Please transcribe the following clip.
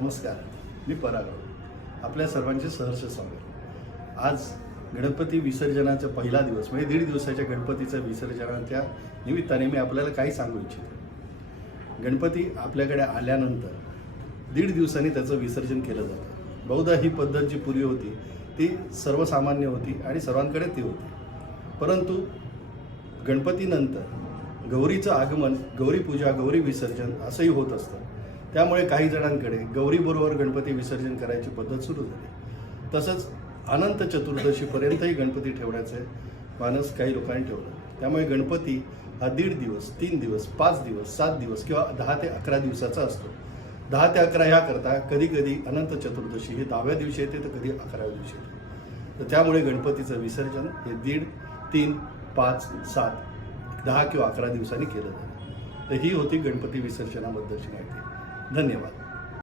नमस्कार मी परागव आपल्या सर्वांचे सहर्ष स्वागत. आज गणपती विसर्जनाचा पहिला दिवस म्हणजे दीड दिवसाच्या गणपतीचं विसर्जनाच्या निमित्ताने मी आपल्याला काही सांगू इच्छितो. गणपती आपल्याकडे आल्यानंतर दीड दिवसांनी त्याचं विसर्जन केलं जातं. बहुधा ही पद्धत जी पूर्वी होती ती सर्वसामान्य होती आणि सर्वांकडे ती होती. परंतु गणपतीनंतर गौरीचं आगमन गौरी पूजा गौरी विसर्जन असंही होत असतं. त्यामुळे काही जणांकडे गौरीबरोबर गणपती विसर्जन करायची पद्धत सुरू झाली. तसंच अनंत चतुर्दशीपर्यंतही गणपती ठेवण्याचे मानस काही लोकांनी ठेवलं. त्यामुळे गणपती हा दीड दिवस तीन दिवस पाच दिवस सात दिवस किंवा दहा ते अकरा दिवसाचा असतो. दहा ते अकरा ह्याकरता कधी कधी अनंत चतुर्दशी ही दहाव्या दिवशी येते तर कधी अकराव्या दिवशी येते. तर त्यामुळे गणपतीचं विसर्जन हे दीड तीन पाच सात दहा किंवा अकरा दिवसांनी केलं जातं. तर ही होती गणपती विसर्जनाबद्दलची माहिती. धन्यवाद